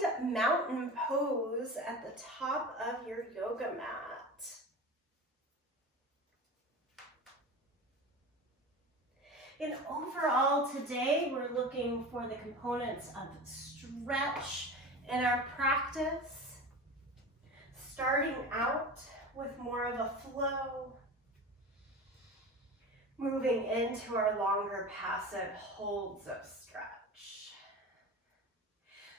find mountain pose at the top of your yoga mat. And overall today, we're looking for the components of stretch in our practice. Starting out with more of a flow, moving into our longer passive holds of stretch.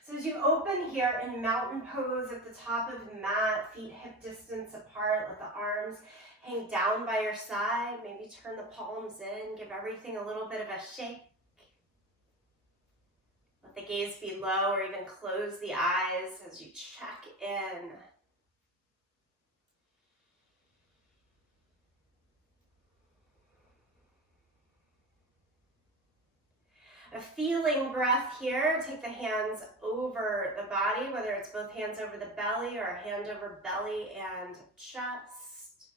So as you open here in mountain pose at the top of the mat, feet hip distance apart, let the arms hang down by your side, maybe turn the palms in, give everything a little bit of a shake. Let the gaze be low or even close the eyes as you check in. A feeling breath here. Take the hands over the body, whether it's both hands over the belly or a hand over belly and chest.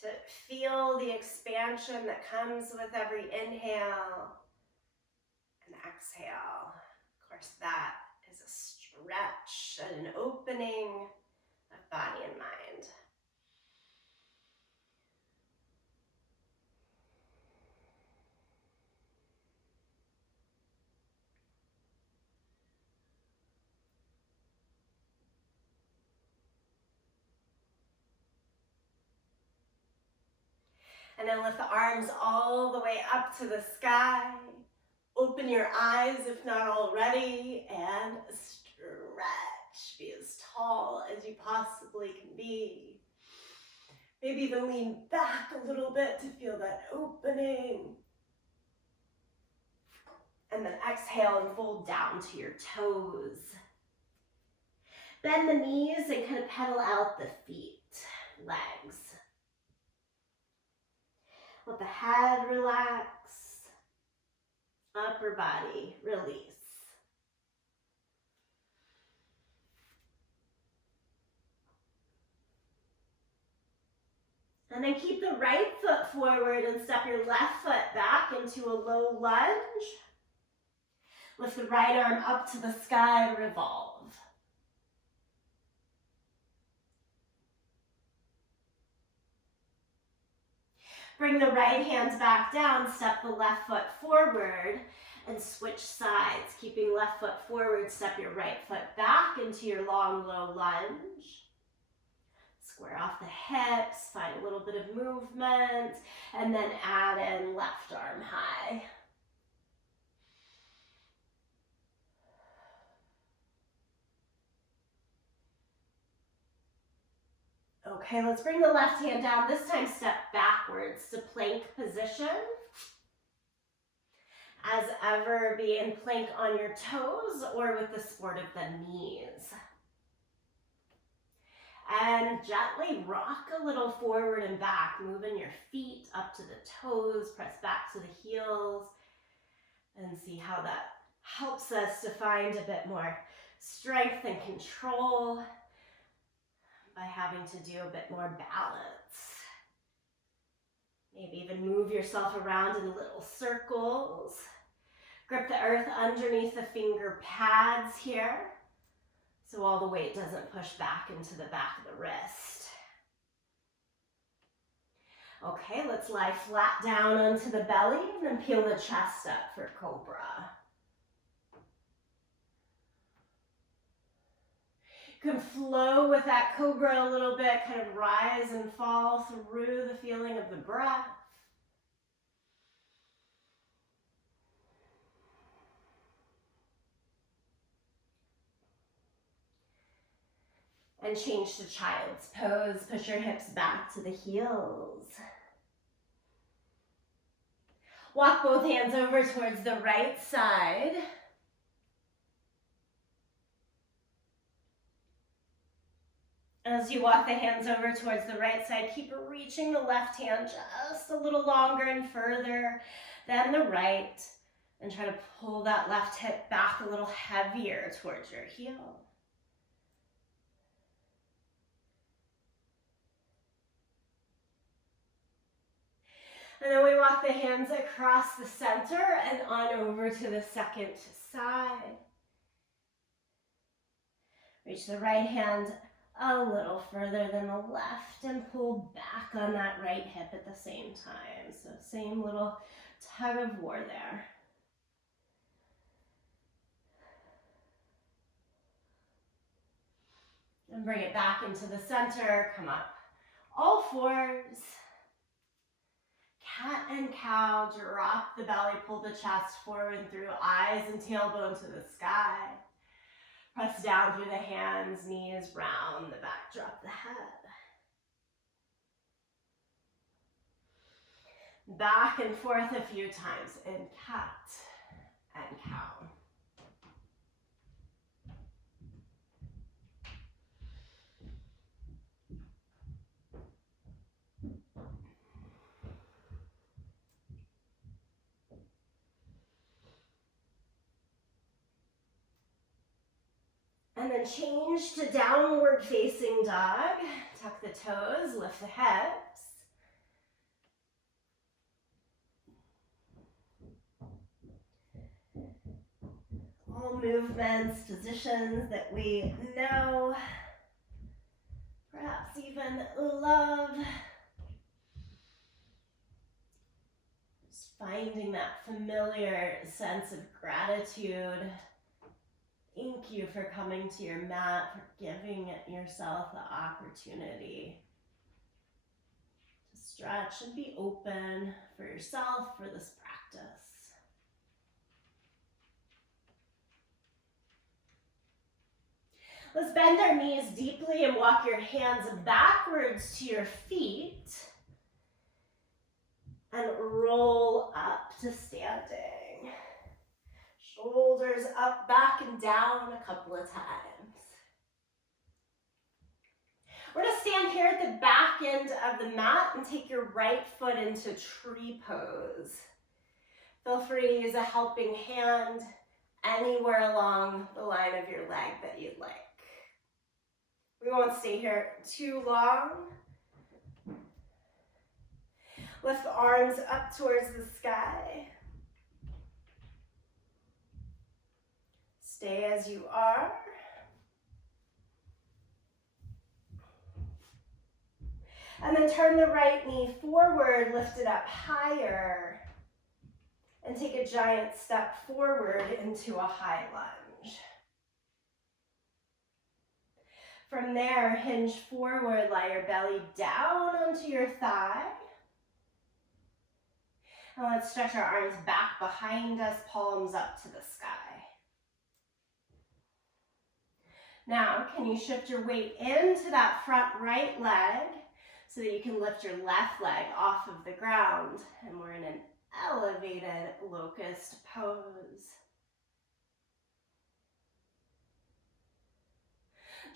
To feel the expansion that comes with every inhale and exhale. Of course, that is a stretch and an opening of body and mind. And then lift the arms all the way up to the sky. Open your eyes if not already, and stretch. Be as tall as you possibly can be. Maybe even lean back a little bit to feel that opening. And then exhale and fold down to your toes. Bend the knees and kind of pedal out the feet, legs. Let the head relax, upper body release. And then keep the right foot forward and step your left foot back into a low lunge. Lift the right arm up to the sky and revolve. Bring the right hands back down, step the left foot forward, and switch sides. Keeping left foot forward, step your right foot back into your long, low lunge. Square off the hips, find a little bit of movement, and then add in left arm high. Okay, let's bring the left hand down. This time step backwards to plank position. As ever, be in plank on your toes or with the support of the knees. And gently rock a little forward and back, moving your feet up to the toes, press back to the heels, and see how that helps us to find a bit more strength and control by having to do a bit more balance. Maybe even move yourself around in little circles. Grip the earth underneath the finger pads here, so all the weight doesn't push back into the back of the wrist. Okay, let's lie flat down onto the belly and then peel the chest up for cobra. You can flow with that cobra a little bit, kind of rise and fall through the feeling of the breath. And change to child's pose. Push your hips back to the heels. Walk both hands over towards the right side. As you walk the hands over towards the right side, keep reaching the left hand just a little longer and further than the right. And try to pull that left hip back a little heavier towards your heel. And then we walk the hands across the center and on over to the second side. Reach the right hand a little further than the left and pull back on that right hip at the same time. So same little tug of war there. And bring it back into the center. Come up all fours. Cat and cow. Drop the belly, pull the chest forward through, eyes and tailbone to the sky. Press down through the hands, knees round the back, drop the head. Back and forth a few times in cat and cow. And then change to downward facing dog. Tuck the toes, lift the hips. All movements, positions that we know, perhaps even love. Just finding that familiar sense of gratitude. Thank you for coming to your mat, for giving yourself the opportunity to stretch and be open for yourself for this practice. Let's bend our knees deeply and walk your hands backwards to your feet and roll up to standing. Shoulders up, back, and down a couple of times. We're going to stand here at the back end of the mat and take your right foot into tree pose. Feel free to use a helping hand anywhere along the line of your leg that you'd like. We won't stay here too long. Lift the arms up towards the sky. Stay as you are. And then turn the right knee forward, lift it up higher. And take a giant step forward into a high lunge. From there, hinge forward, lie your belly down onto your thigh. And let's stretch our arms back behind us, palms up to the sky. Now, can you shift your weight into that front right leg so that you can lift your left leg off of the ground? And we're in an elevated locust pose.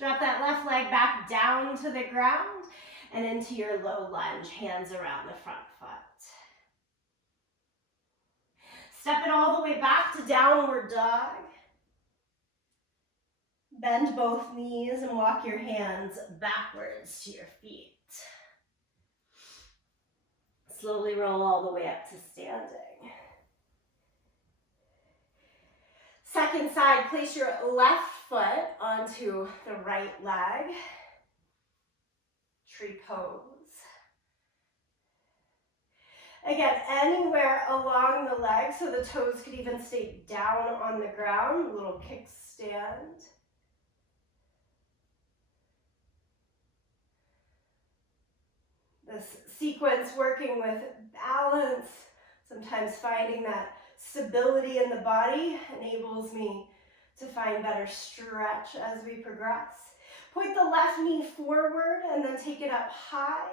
Drop that left leg back down to the ground and into your low lunge, hands around the front foot. Step it all the way back to downward dog. Bend both knees and walk your hands backwards to your feet. Slowly roll all the way up to standing. Second side, place your left foot onto the right leg. Tree pose. Again, anywhere along the leg, so the toes could even stay down on the ground, little kickstand. This sequence working with balance, sometimes finding that stability in the body enables me to find better stretch as we progress. Point the left knee forward and then take it up high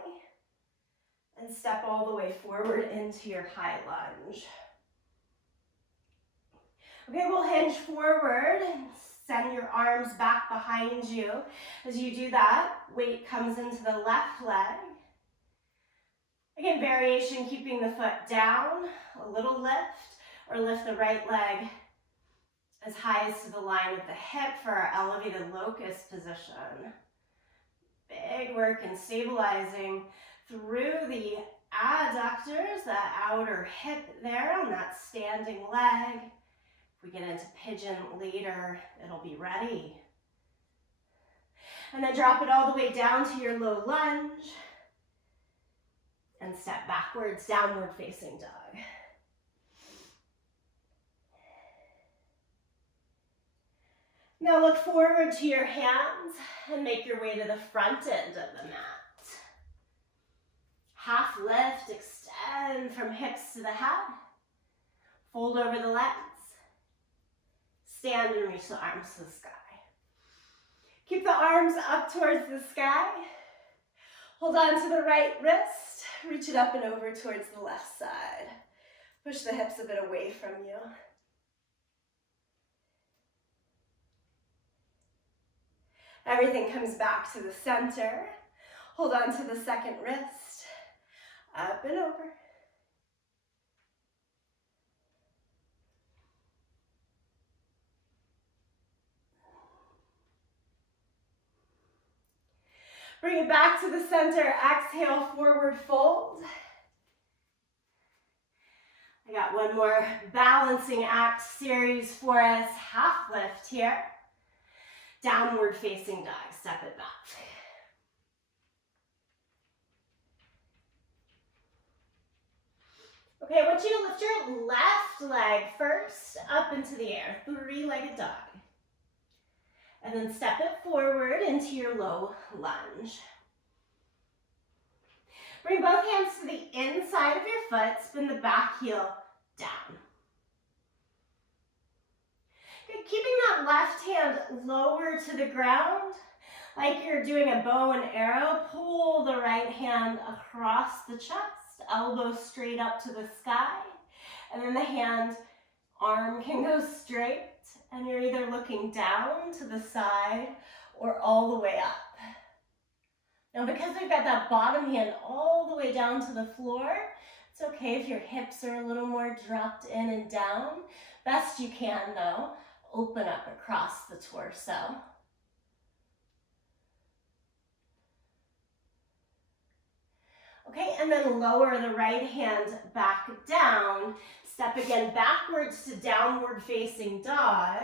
and step all the way forward into your high lunge. Okay, we'll hinge forward and send your arms back behind you. As you do that, weight comes into the left leg. Again, variation, keeping the foot down, a little lift, or lift the right leg as high as to the line of the hip for our elevated locust position. Big work in stabilizing through the adductors, that outer hip there on that standing leg. If we get into pigeon later, it'll be ready. And then drop it all the way down to your low lunge. And step backwards, downward facing dog. Now look forward to your hands and make your way to the front end of the mat. Half lift, extend from hips to the head. Fold over the legs. Stand and reach the arms to the sky. Keep the arms up towards the sky. Hold on to the right wrist. Reach it up and over towards the left side. Push the hips a bit away from you. Everything comes back to the center. Hold on to the second wrist. Up and over. Bring it back to the center. Exhale, forward fold. I got one more balancing act series for us. Half lift here. Downward facing dog. Step it back. Okay, I want you to lift your left leg first up into the air. Three-legged dog. And then step it forward into your low lunge. Bring both hands to the inside of your foot. Spin the back heel down. Good. Keeping that left hand lower to the ground, like you're doing a bow and arrow. Pull the right hand across the chest, elbow straight up to the sky. And then the arm can go straight. And you're either looking down to the side or all the way up. Now, because we've got that bottom hand all the way down to the floor, it's okay if your hips are a little more dropped in and down. Best you can, though, open up across the torso. Okay, and then lower the right hand back down. Step again backwards to downward facing dog.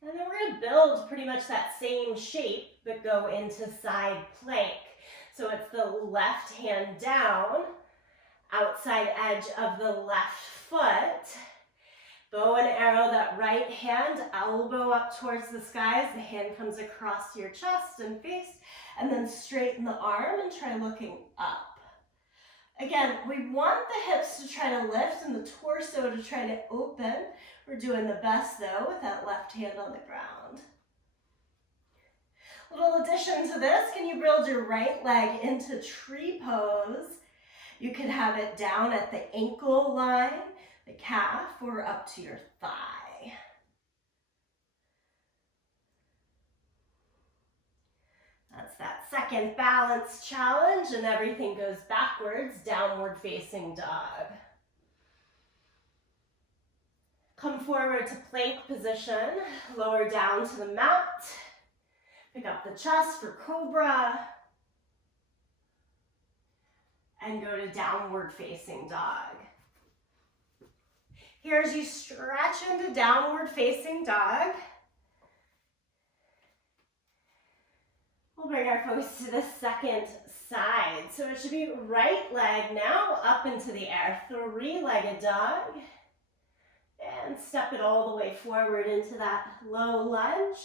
And then we're going to build pretty much that same shape, but go into side plank. So it's the left hand down, outside edge of the left foot. Bow and arrow that right hand, elbow up towards the sky as the hand comes across your chest and face. And then straighten the arm and try looking up. Again, we want the hips to try to lift and the torso to try to open. We're doing the best though with that left hand on the ground. Little addition to this, can you build your right leg into tree pose? You could have it down at the ankle line, the calf, or up to your thigh. That's that second balance challenge, and everything goes backwards, downward facing dog. Come forward to plank position, lower down to the mat. Pick up the chest for cobra. And go to downward facing dog. Here as you stretch into downward facing dog, we'll bring our focus to the second side. So it should be right leg now up into the air. Three-legged dog. And step it all the way forward into that low lunge.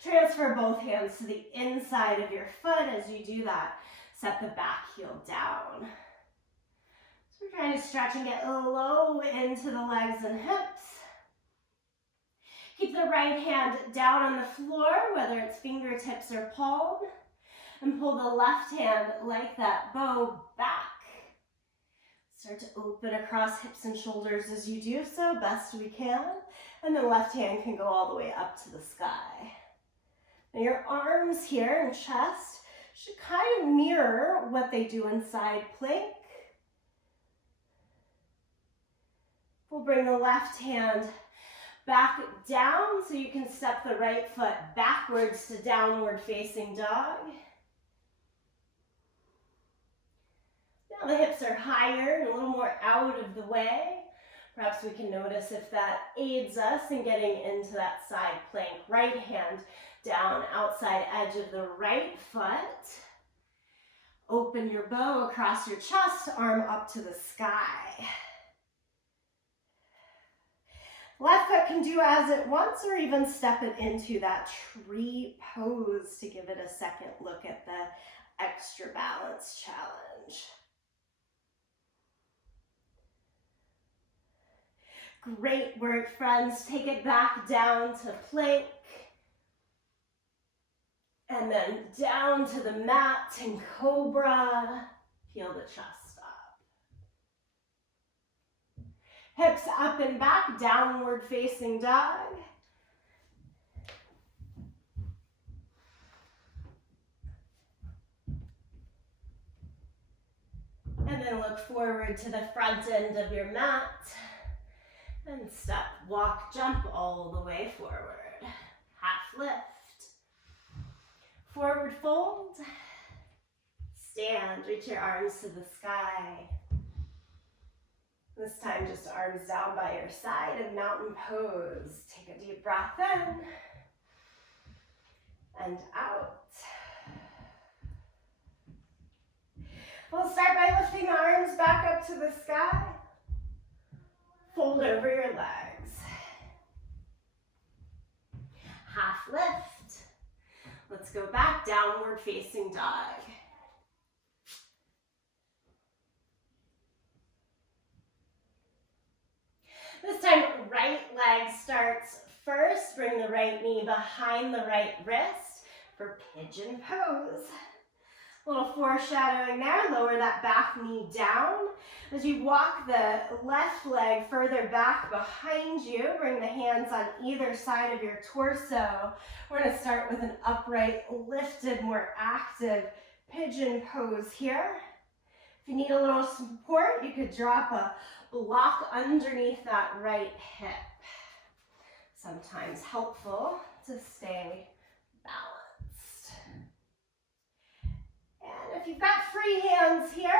Transfer both hands to the inside of your foot. As you do that, set the back heel down. So we're trying to stretch and get low into the legs and hips. Keep the right hand down on the floor, whether it's fingertips or palm, and pull the left hand like that bow back. Start to open across hips and shoulders as you do so, best we can, and the left hand can go all the way up to the sky. Now your arms here and chest should kind of mirror what they do in side plank. We'll bring the left hand back down so you can step the right foot backwards to downward facing dog. Now the hips are higher and a little more out of the way. Perhaps we can notice if that aids us in getting into that side plank. Right hand down, outside edge of the right foot. Open your bow across your chest, arm up to the sky. Left foot can do as it wants or even step it into that tree pose to give it a second look at the extra balance challenge. Great work, friends. Take it back down to plank. And then down to the mat in cobra. Feel the chest up. Hips up and back, downward facing dog. And then look forward to the front end of your mat. And step, walk, jump all the way forward. Half lift. Forward fold. Stand, reach your arms to the sky. This time just arms down by your side in mountain pose. Take a deep breath in and out. We'll start by lifting the arms back up to the sky. Fold over your legs. Half lift. Let's go back, downward facing dog. This time, right leg starts first. Bring the right knee behind the right wrist for pigeon pose. A little foreshadowing there. Lower that back knee down. As you walk the left leg further back behind you, bring the hands on either side of your torso. We're going to start with an upright, lifted, more active pigeon pose here. If you need a little support, you could drop a block underneath that right hip. Sometimes helpful to stay balanced. And if you've got free hands here,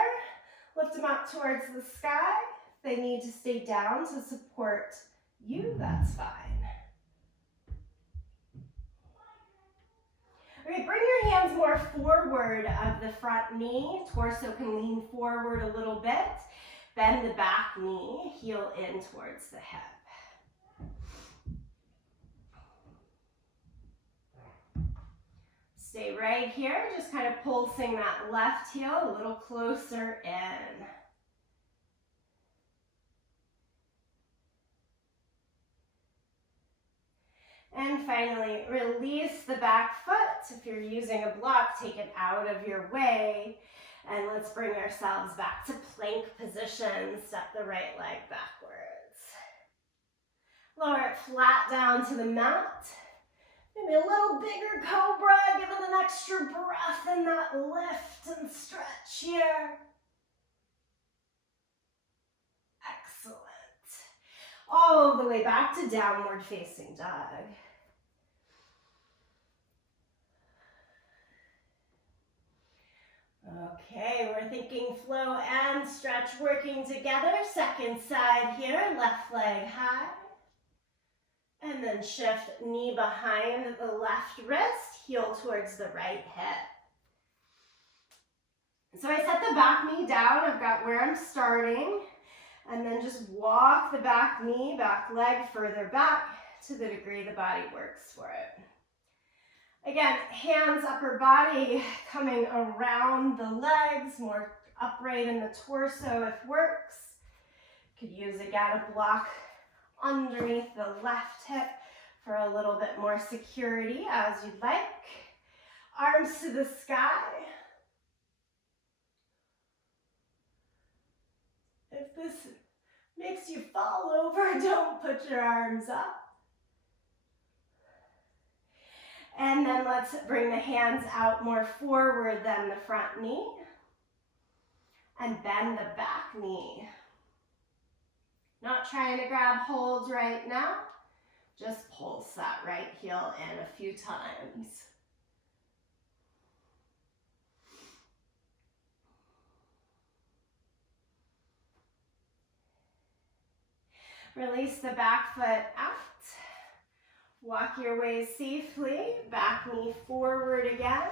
lift them up towards the sky. If they need to stay down to support you, that's fine. All right, bring your hands more forward of the front knee. Torso can lean forward a little bit. Bend the back knee, heel in towards the hip. Stay right here, just kind of pulsing that left heel a little closer in. And finally, release the back foot. If you're using a block, take it out of your way. And let's bring ourselves back to plank position. Step the right leg backwards. Lower it flat down to the mat. Maybe a little bigger cobra. Give it an extra breath in that lift and stretch here. Excellent. All the way back to downward facing dog. Okay, we're thinking flow and stretch working together. Second side here, left leg high. And then shift knee behind the left wrist, heel towards the right hip. So I set the back knee down, I've got where I'm starting. And then just walk the back knee, back leg further back to the degree the body works for it. Again, hands, upper body coming around the legs, more upright in the torso if works. Could use, again, a block underneath the left hip for a little bit more security as you'd like. Arms to the sky. If this makes you fall over, don't put your arms up. And then let's bring the hands out more forward than the front knee. And bend the back knee. Not trying to grab hold right now. Just pulse that right heel in a few times. Release the back foot out. Walk your way safely, back knee forward again,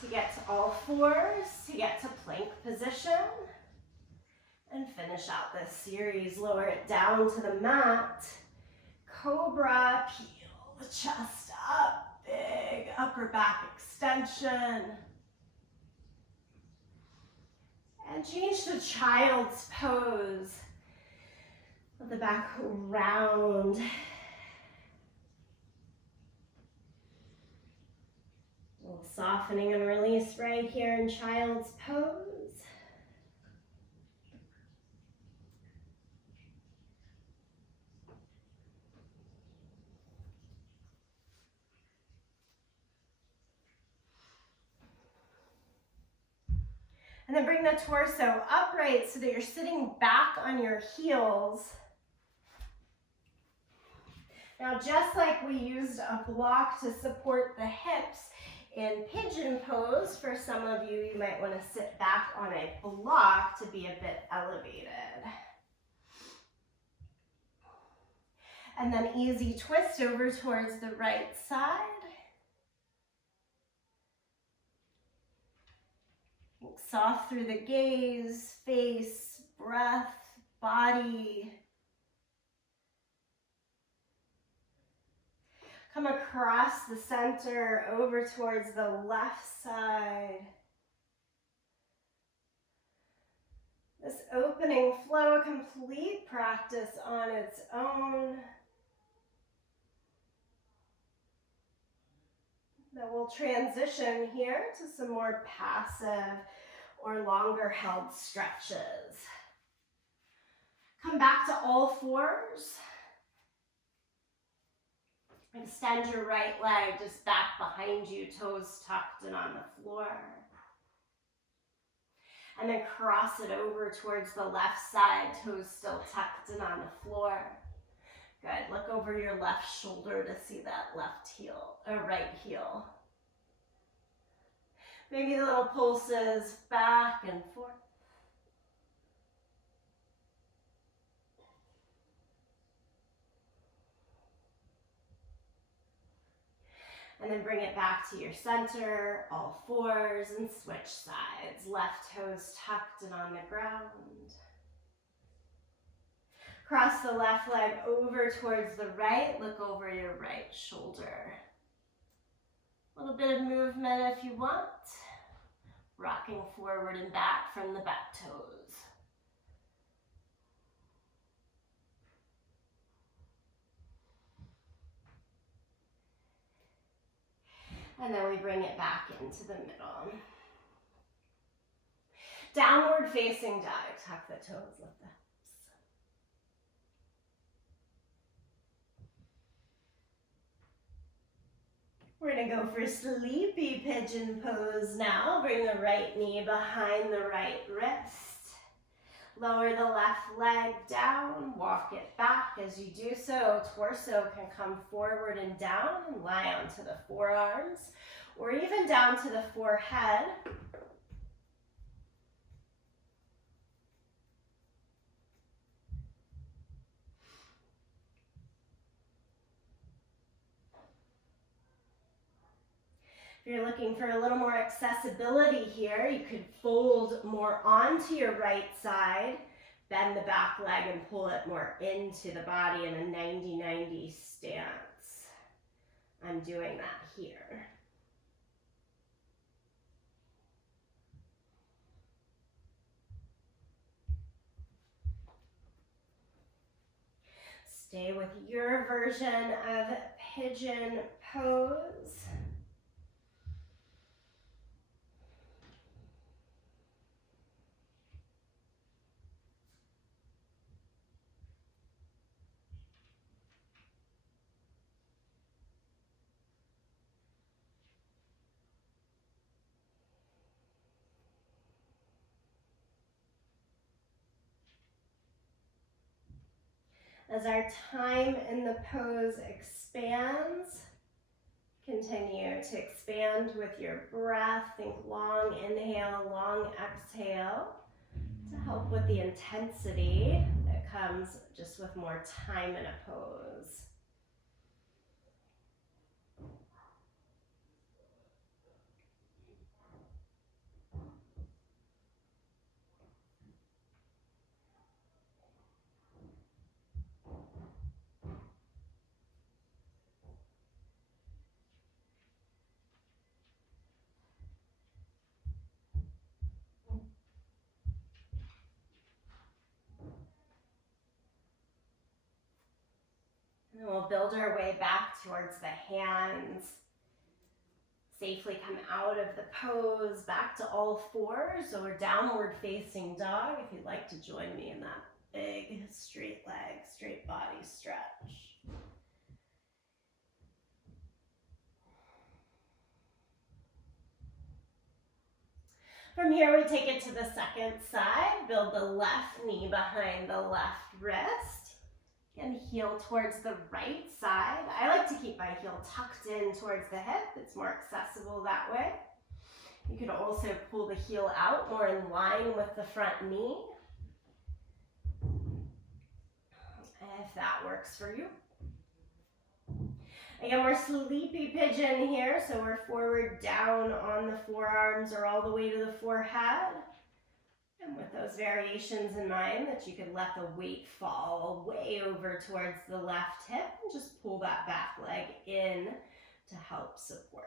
to get to all fours, to get to plank position. And finish out this series. Lower it down to the mat. Cobra, peel the chest up, big upper back extension. And change to child's pose. Let the back round. A little softening and release right here in child's pose. And then bring the torso upright so that you're sitting back on your heels. Now, just like we used a block to support the hips in pigeon pose, for some of you, you might want to sit back on a block to be a bit elevated. And then easy twist over towards the right side. Soft through the gaze, face, breath, body. Come across the center over towards the left side. This opening flow, a complete practice on its own. Then we'll transition here to some more passive or longer held stretches. Come back to all fours. Extend your right leg just back behind you, toes tucked and on the floor. And then cross it over towards the left side, toes still tucked and on the floor. Good. Look over your left shoulder to see that left heel or right heel. Maybe little pulses back and forth. And then bring it back to your center, all fours, and switch sides. Left toes tucked and on the ground. Cross the left leg over towards the right. Look over your right shoulder. A little bit of movement if you want. Rocking forward and back from the back toes. And then we bring it back into the middle. Downward facing dog. Tuck the toes, lift the hips. We're gonna go for sleepy pigeon pose now. Bring the right knee behind the right wrist. Lower the left leg down, walk it back. As you do so, torso can come forward and down and lie onto the forearms, or even down to the forehead. If you're looking for a little more accessibility here, you could fold more onto your right side, bend the back leg and pull it more into the body in a 90-90 stance. I'm doing that here. Stay with your version of pigeon pose. As our time in the pose expands, continue to expand with your breath. Think long inhale, long exhale to help with the intensity that comes just with more time in a pose. And then we'll build our way back towards the hands. Safely come out of the pose, back to all fours. So we're downward facing dog. If you'd like to join me in that big straight leg, straight body stretch. From here, we take it to the second side. Build the left knee behind the left wrist. And heel towards the right side. I like to keep my heel tucked in towards the hip. It's more accessible that way. You could also pull the heel out more in line with the front knee, if that works for you. Again, we're sleepy pigeon here, so we're forward down on the forearms or all the way to the forehead. And with those variations in mind, that you could let the weight fall way over towards the left hip and just pull that back leg in to help support.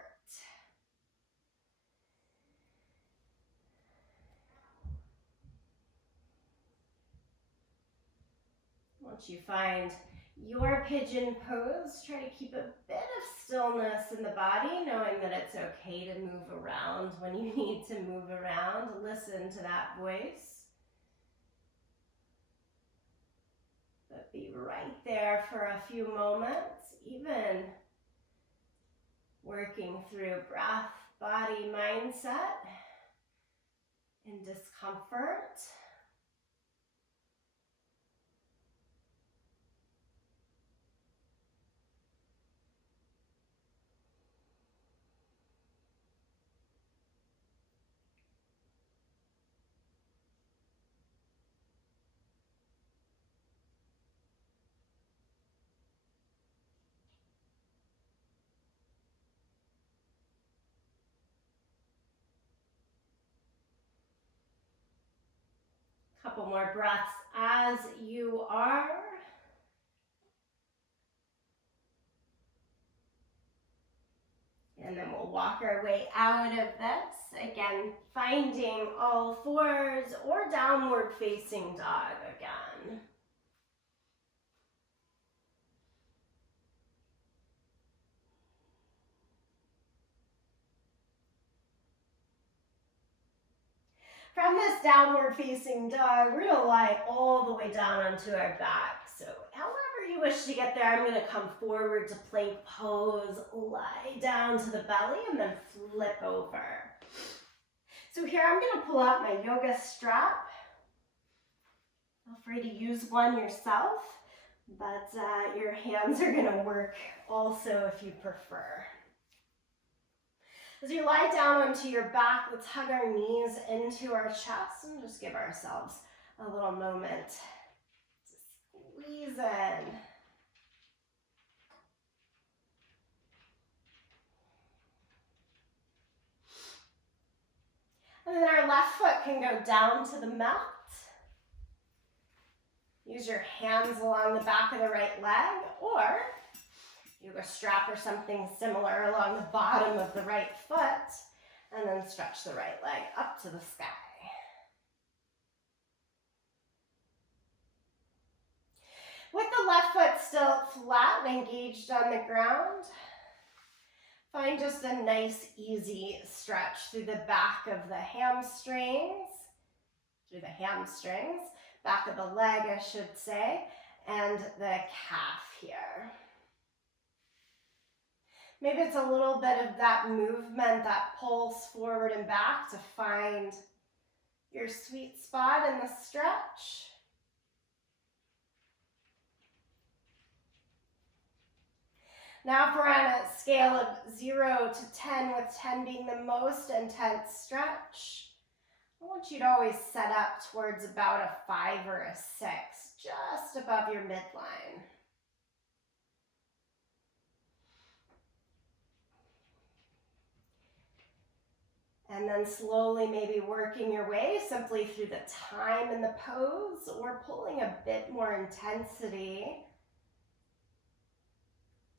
Once you find your pigeon pose, try to keep a bit of stillness in the body, knowing that it's okay to move around when you need to move around. Listen to that voice. But be right there for a few moments, even working through breath, body, mindset, and discomfort. Couple more breaths as you are. And then we'll walk our way out of this. Again, finding all fours or downward facing dog again. From this downward facing dog, we're going to lie all the way down onto our back. So however you wish to get there, I'm going to come forward to plank pose, lie down to the belly, and then flip over. So here I'm going to pull out my yoga strap. Feel free to use one yourself, but your hands are going to work also if you prefer. As you lie down onto your back, let's hug our knees into our chest and just give ourselves a little moment to squeeze in. And then our left foot can go down to the mat. Use your hands along the back of the right leg, or yoga strap or something similar along the bottom of the right foot, and then stretch the right leg up to the sky. With the left foot still flat and engaged on the ground, find just a nice, easy stretch through the back of the hamstrings, back of the leg, I should say, and the calf here. Maybe it's a little bit of that movement, that pulse forward and back to find your sweet spot in the stretch. Now if we're on a scale of 0 to 10, with 10 being the most intense stretch, I want you to always set up towards about a 5 or a 6, just above your midline. And then slowly maybe working your way simply through the time in the pose, or pulling a bit more intensity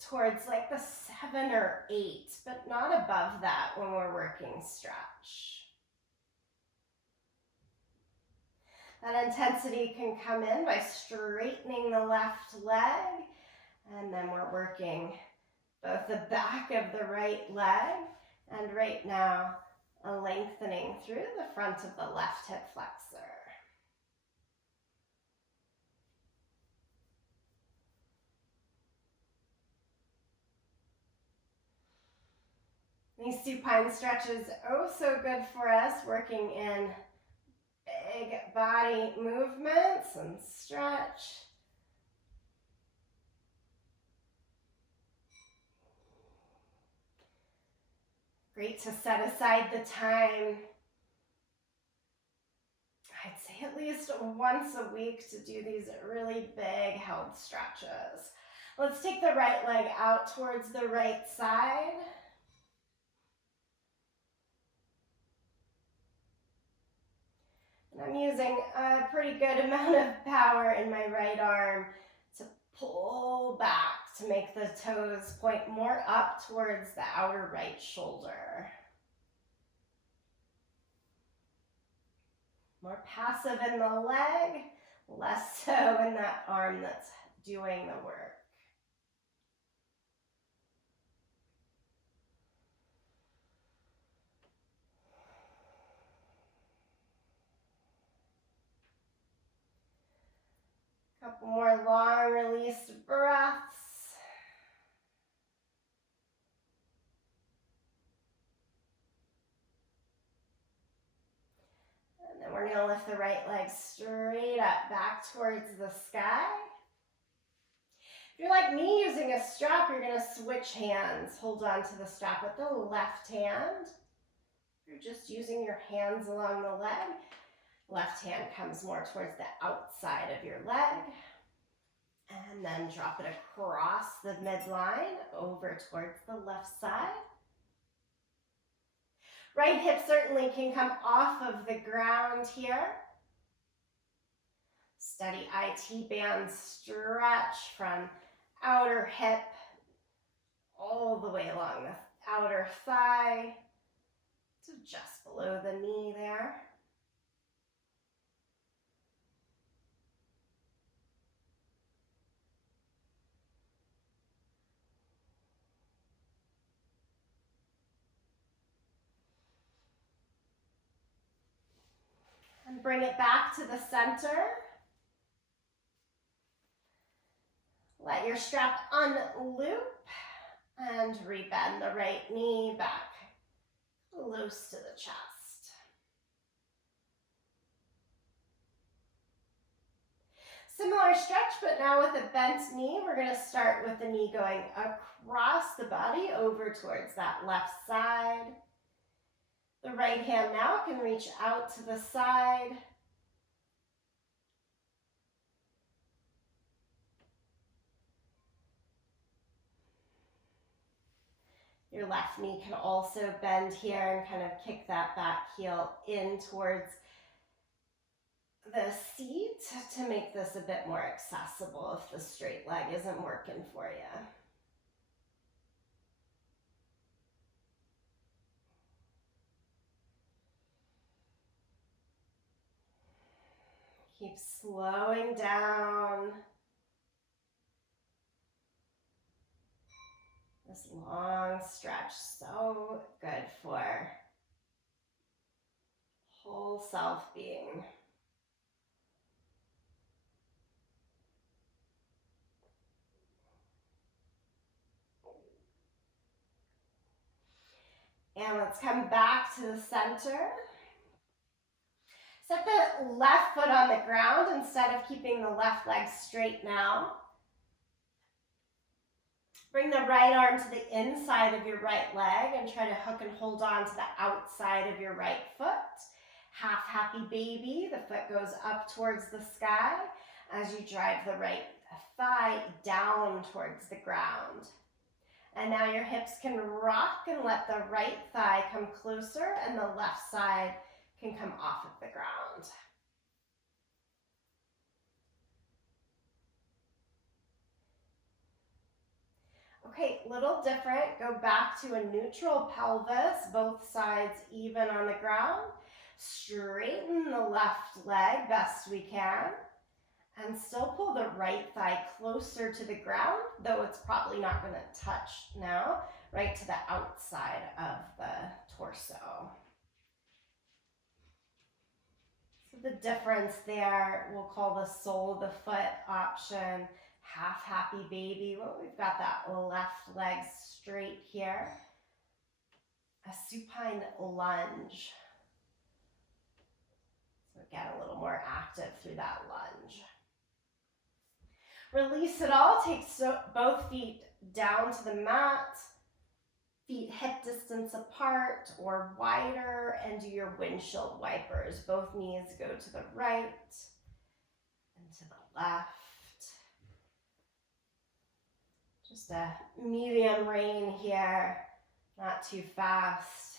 towards like the 7 or 8, but not above that when we're working stretch. That intensity can come in by straightening the left leg, and then we're working both the back of the right leg, and right now a lengthening through the front of the left hip flexor. These supine stretches, oh so good for us, working in big body movements and stretch. Great to set aside the time, I'd say at least once a week, to do these really big held stretches. Let's take the right leg out towards the right side. And I'm using a pretty good amount of power in my right arm to pull back to make the toes point more up towards the outer right shoulder. More passive in the leg, less so in that arm that's doing the work. Couple more long released breaths. And then we're going to lift the right leg straight up, back towards the sky. If you're like me using a strap, you're going to switch hands. Hold on to the strap with the left hand. If you're just using your hands along the leg, left hand comes more towards the outside of your leg. And then drop it across the midline over towards the left side. Right hip certainly can come off of the ground here. Steady IT band stretch from outer hip all the way along the outer thigh to just below the knee there. And bring it back to the center. Let your strap unloop and rebend the right knee back close to the chest. Similar stretch, but now with a bent knee. We're going to start with the knee going across the body over towards that left side. The right hand now can reach out to the side. Your left knee can also bend here and kind of kick that back heel in towards the seat to make this a bit more accessible if the straight leg isn't working for you. Keep slowing down. This long stretch, so good for whole self being. And let's come back to the center. Set the left foot on the ground instead of keeping the left leg straight now. Bring the right arm to the inside of your right leg and try to hook and hold on to the outside of your right foot. Half happy baby, the foot goes up towards the sky as you drive the right thigh down towards the ground. And now your hips can rock and let the right thigh come closer and the left side can come off of the ground. Okay, little different. Go back to a neutral pelvis, both sides even on the ground. Straighten the left leg best we can. And still pull the right thigh closer to the ground, though it's probably not going to touch now, right to the outside of the torso. So the difference there, we'll call the sole of the foot option, half happy baby. Well, we've got that left leg straight here. A supine lunge. So get a little more active through that lunge. Release it all, take both feet down to the mat, feet hip distance apart or wider, and do your windshield wipers. Both knees go to the right and to the left. Just a medium rein here, not too fast,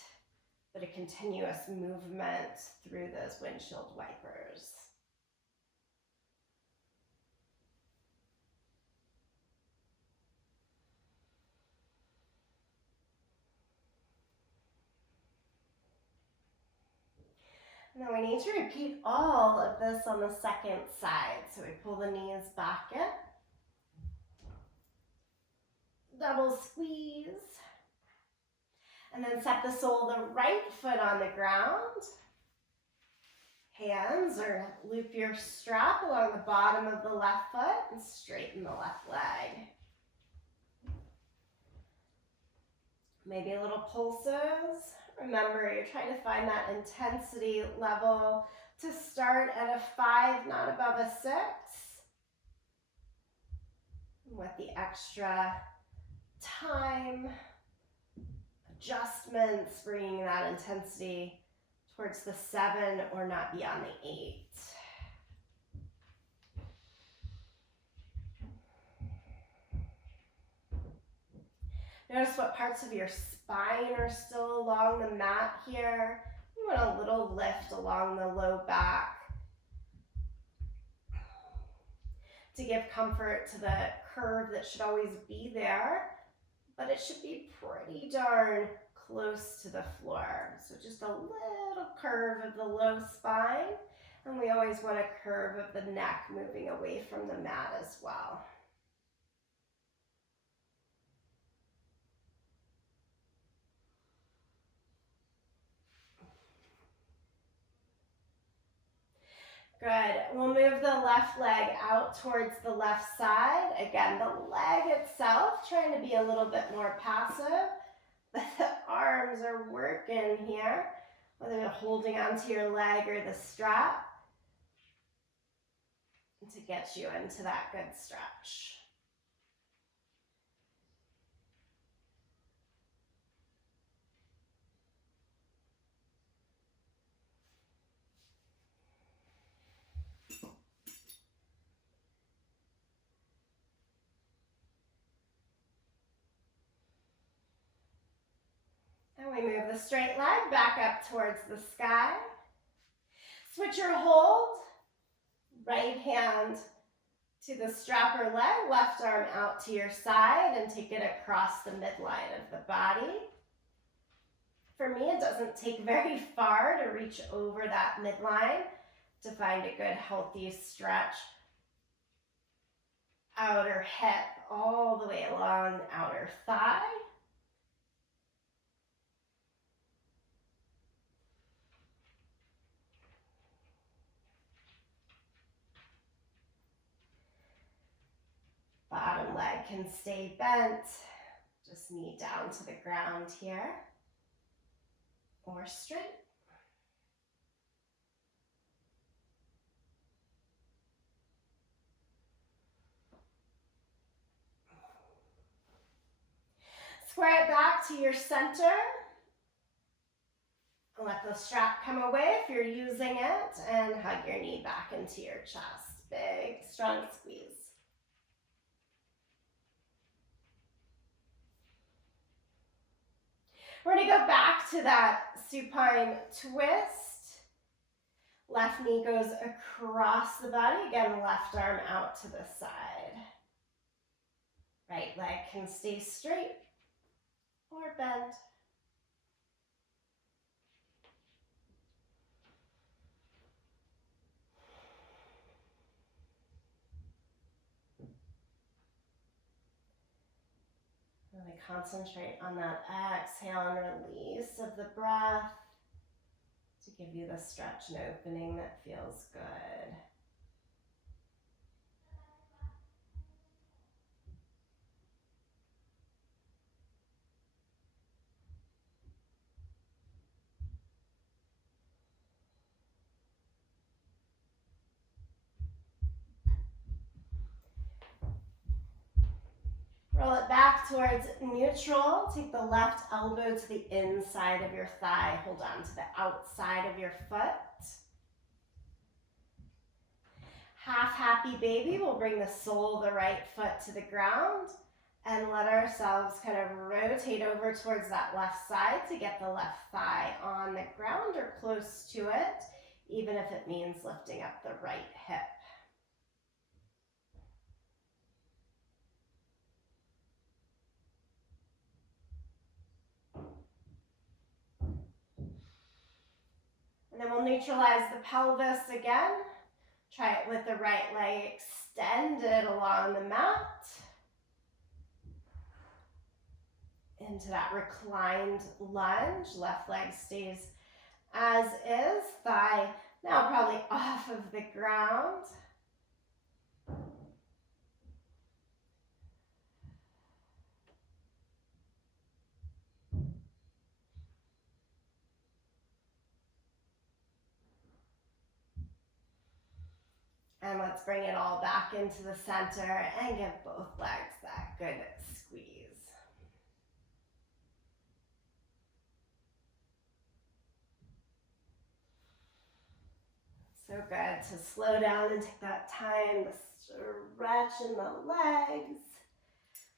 but a continuous movement through those windshield wipers. And then we need to repeat all of this on the second side. So we pull the knees back in. Double squeeze. And then set the sole of the right foot on the ground. Hands or loop your strap along the bottom of the left foot and straighten the left leg. Maybe a little pulses. Remember, you're trying to find that intensity level to start at a 5, not above a 6. With the extra time, adjustments, bringing that intensity towards the 7 or not beyond the 8. Notice what parts of your spine are still along the mat here. You want a little lift along the low back to give comfort to the curve that should always be there, but it should be pretty darn close to the floor. So just a little curve of the low spine, and we always want a curve of the neck moving away from the mat as well. Good. We'll move the left leg out towards the left side. Again, the leg itself trying to be a little bit more passive, but the arms are working here, whether you're holding onto your leg or the strap, to get you into that good stretch. And we move the straight leg back up towards the sky. Switch your hold. Right hand to the strap or leg, left arm out to your side and take it across the midline of the body. For me, it doesn't take very far to reach over that midline to find a good healthy stretch. Outer hip all the way along the outer thigh. Bottom leg can stay bent, just knee down to the ground here, or straight. Square it back to your center. Let the strap come away if you're using it, and hug your knee back into your chest. Big, strong squeeze. We're going to go back to that supine twist. Left knee goes across the body. Again, left arm out to the side. Right leg can stay straight or bend. Really concentrate on that exhale and release of the breath to give you the stretch and opening that feels good. Roll it back towards neutral. Take the left elbow to the inside of your thigh. Hold on to the outside of your foot. Half happy baby. We'll bring the sole of the right foot to the ground and let ourselves kind of rotate over towards that left side to get the left thigh on the ground or close to it, even if it means lifting up the right hip. And then we'll neutralize the pelvis again. Try it with the right leg extended along the mat. Into that reclined lunge. Left leg stays as is. Thigh now probably off of the ground. And let's bring it all back into the center and give both legs that good squeeze. So good to slow down and take that time to stretch in the legs.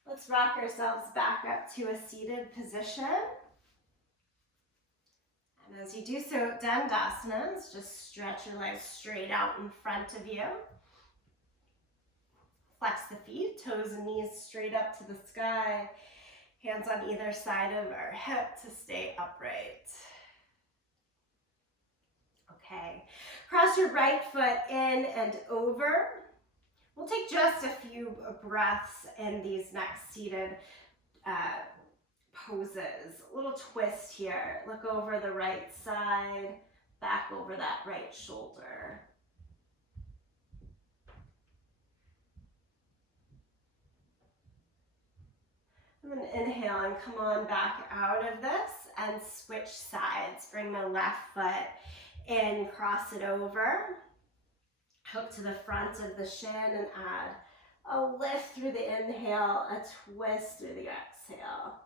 Let's rock ourselves back up to a seated position. And as you do so, Dandasanas, just stretch your legs straight out in front of you. Flex the feet, toes and knees straight up to the sky. Hands on either side of our hip to stay upright. Okay, cross your right foot in and over. We'll take just a few breaths in these next seated poses. A little twist here. Look over the right side, back over that right shoulder. And then inhale and come on back out of this and switch sides. Bring the left foot in, cross it over. Hook to the front of the shin and add a lift through the inhale, a twist through the exhale.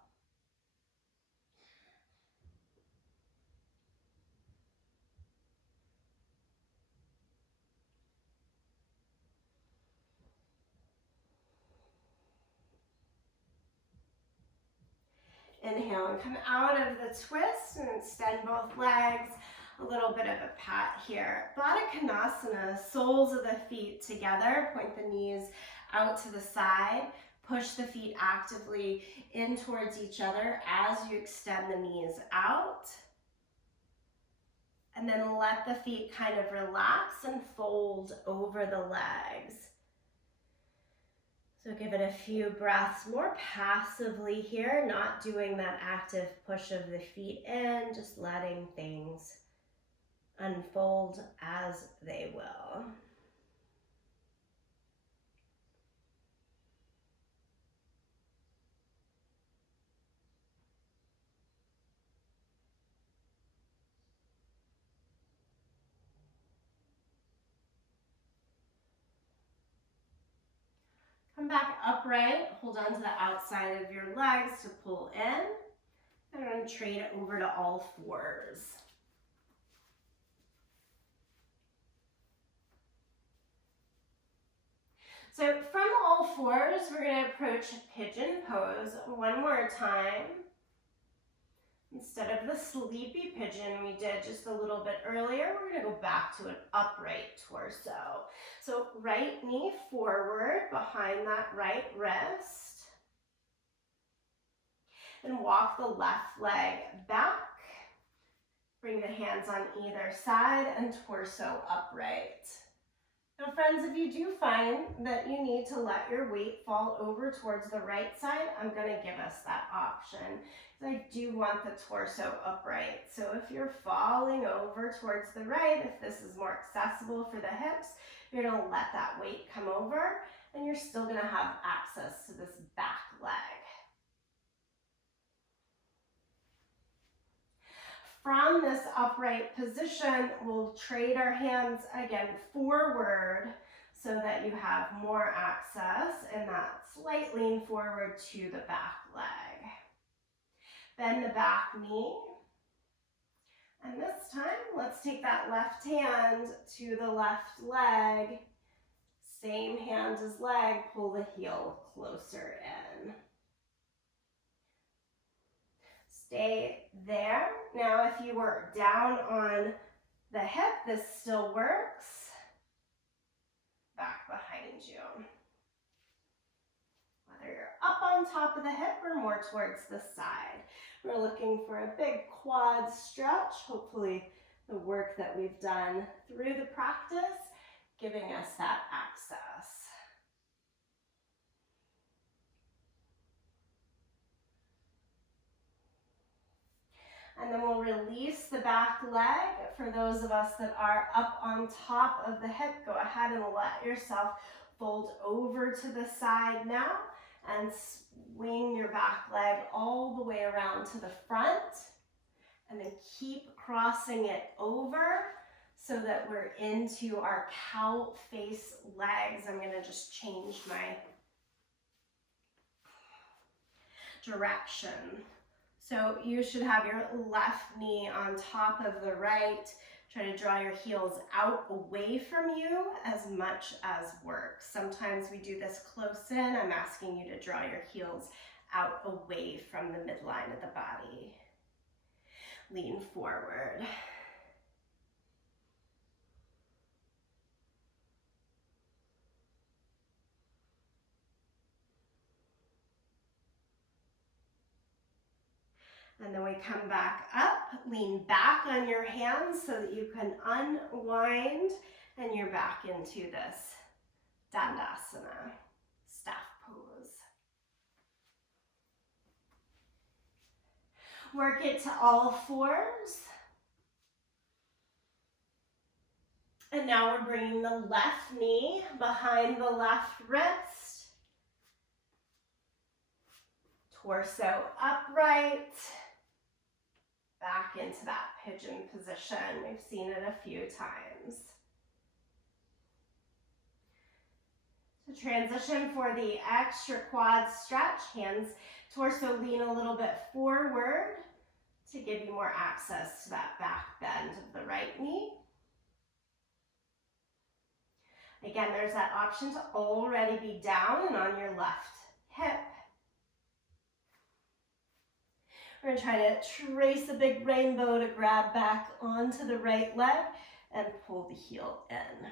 Inhale and come out of the twist and extend both legs. A little bit of a pat here. Baddha Konasana, soles of the feet together. Point the knees out to the side. Push the feet actively in towards each other as you extend the knees out. And then let the feet kind of relax and fold over the legs. So give it a few breaths more passively here, not doing that active push of the feet in, just letting things unfold as they will. Come back upright, hold on to the outside of your legs to pull in, and then trade it over to all fours. So from all fours, we're going to approach pigeon pose one more time. Instead of the sleepy pigeon we did just a little bit earlier, we're going to go back to an upright torso. So right knee forward behind that right wrist. And walk the left leg back. Bring the hands on either side and torso upright. Now friends, if you do find that you need to let your weight fall over towards the right side, I'm going to give us that option. I do want the torso upright. So if you're falling over towards the right, if this is more accessible for the hips, you're going to let that weight come over and you're still going to have access to this back leg. From this upright position, we'll trade our hands again forward so that you have more access and that slight lean forward to the back leg. Bend the back knee. And this time, let's take that left hand to the left leg. Same hand as leg, pull the heel closer in. Stay there. Now, if you were down on the hip, this still works. Back behind you. Whether you're up on top of the hip or more towards the side. We're looking for a big quad stretch. Hopefully the work that we've done through the practice, giving us that access. And then we'll release the back leg. For those of us that are up on top of the hip, go ahead and let yourself fold over to the side now and swing your back leg all the way around to the front. And then keep crossing it over so that we're into our cow face legs. I'm going to just change my direction. So you should have your left knee on top of the right. Try to draw your heels out away from you as much as works. Sometimes we do this close in. I'm asking you to draw your heels out away from the midline of the body. Lean forward. And then we come back up, lean back on your hands so that you can unwind and you're back into this Dandasana, staff pose. Work it to all fours. And now we're bringing the left knee behind the left wrist. Torso upright. Back into that pigeon position. We've seen it a few times. So transition for the extra quad stretch. Hands, torso lean a little bit forward to give you more access to that back bend of the right knee. Again, there's that option to already be down and on your left hip. We're going to try to trace a big rainbow to grab back onto the right leg and pull the heel in.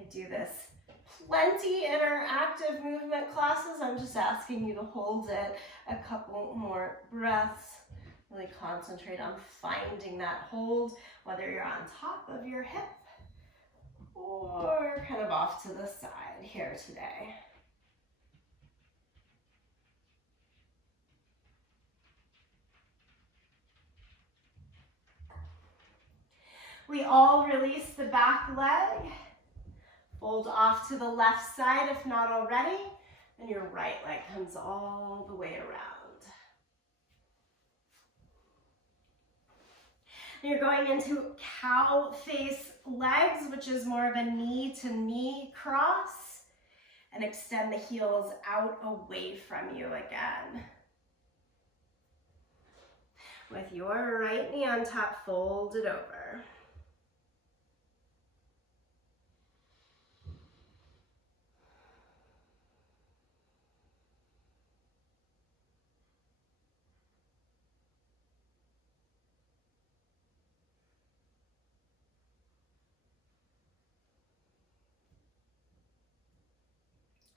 I do this plenty in our active movement classes. I'm just asking you to hold it a couple more breaths. Really concentrate on finding that hold, whether you're on top of your hip or kind of off to the side here today. We all release the back leg. Fold off to the left side if not already, and your right leg comes all the way around. You're going into cow face legs, which is more of a knee to knee cross, and extend the heels out away from you again. With your right knee on top, fold it over.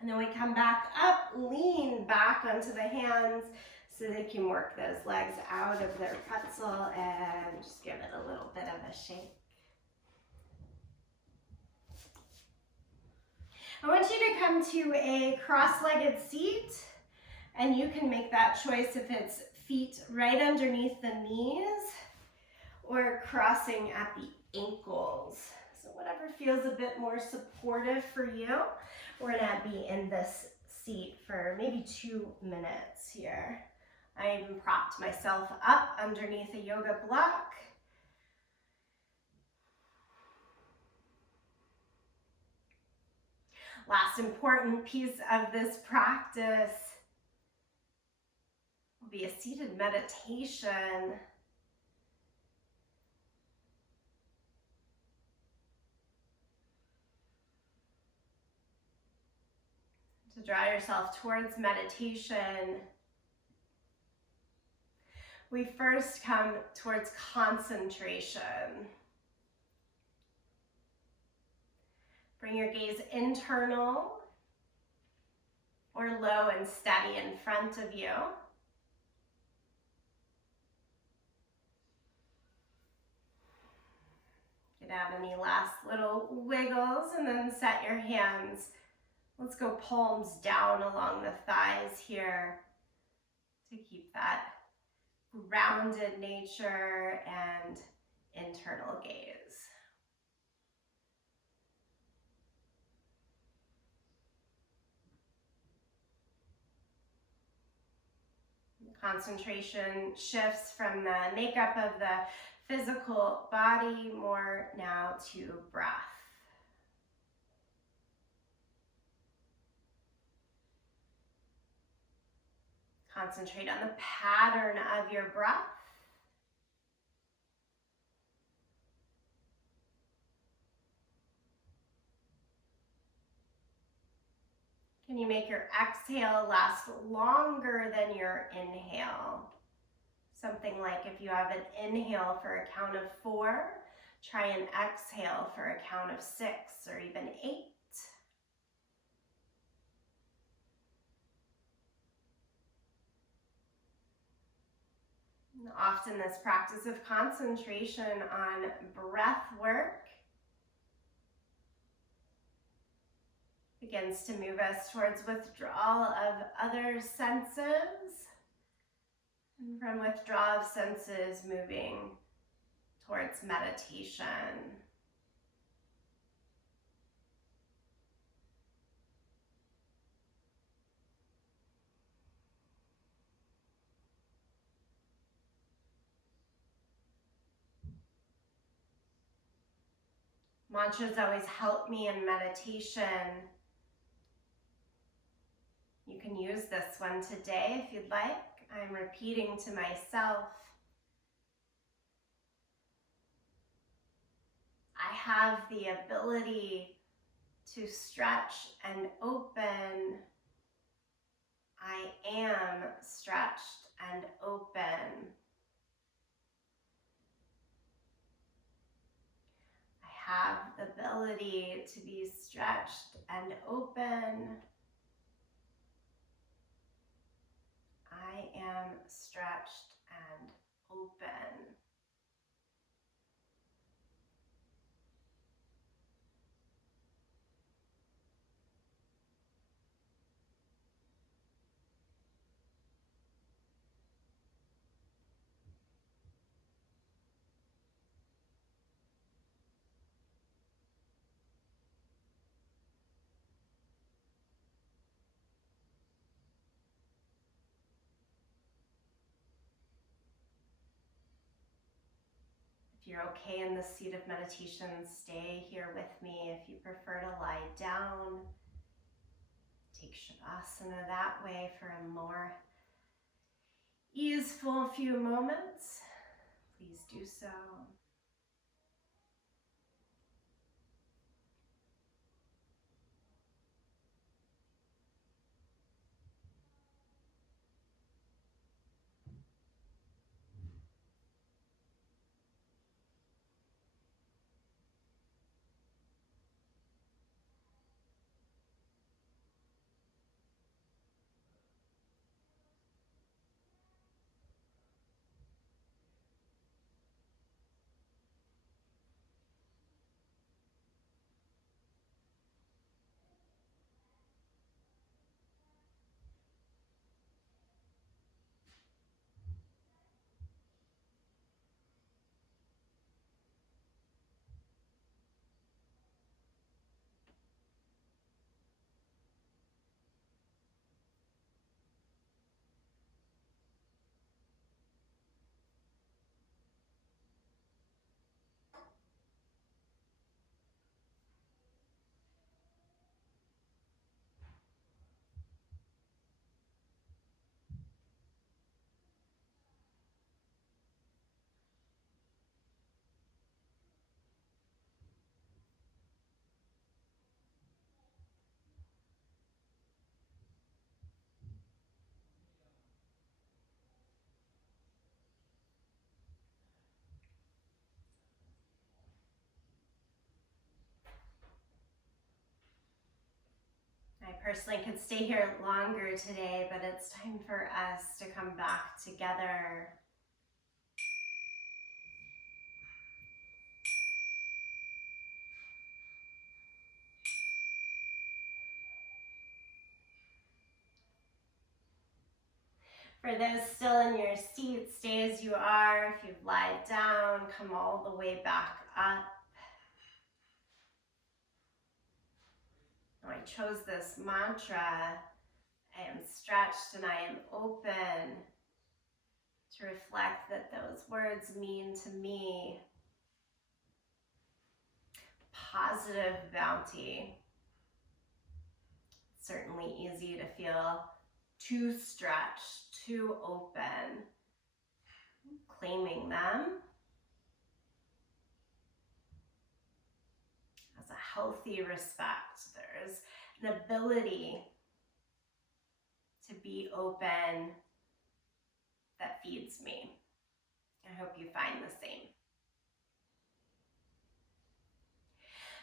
And then we come back up, lean back onto the hands so they can work those legs out of their pretzel and just give it a little bit of a shake. I want you to come to a cross-legged seat, and you can make that choice if it's feet right underneath the knees or crossing at the ankles. So whatever feels a bit more supportive for you. We're gonna be in this seat for maybe 2 minutes here. I even propped myself up underneath a yoga block. Last important piece of this practice will be a seated meditation. To draw yourself towards meditation, we first come towards concentration. Bring your gaze internal or low and steady in front of you. Get out any last little wiggles and then set your hands. Let's go palms down along the thighs here to keep that grounded nature and internal gaze. Concentration shifts from the makeup of the physical body more now to breath. Concentrate on the pattern of your breath. Can you make your exhale last longer than your inhale? Something like if you have an inhale for a count of 4, try an exhale for a count of 6 or even 8. And often this practice of concentration on breath work begins to move us towards withdrawal of other senses. And from withdrawal of senses, moving towards meditation. Mantras always help me in meditation. You can use this one today if you'd like. I'm repeating to myself, I have the ability to stretch and open. I am stretched and open. I have the ability to be stretched and open. I am stretched and open. If you're okay in the seat of meditation, stay here with me. If you prefer to lie down, take Shavasana that way for a more easeful few moments. Please do so. personally could stay here longer today, but it's time for us to come back together. For those still in your seats, stay as you are. If you've lied down, come all the way back up. Now, I chose this mantra. I am stretched and I am open to reflect that those words mean to me positive bounty. It's certainly easy to feel too stretched, too open. Claiming them as a healthy respect. There's an ability to be open that feeds me. I hope you find the same.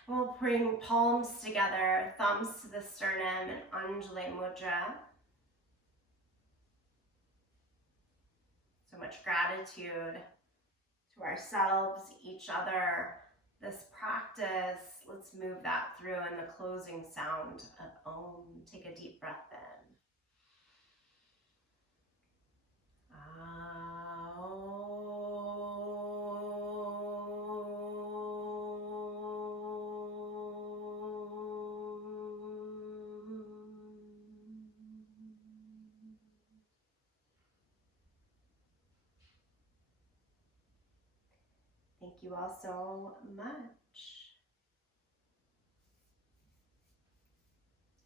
We'll bring palms together, thumbs to the sternum, and Anjali Mudra. So much gratitude to ourselves, each other, this practice. Let's move that through in the closing sound of Om. Take a deep breath in. Thank you all so much.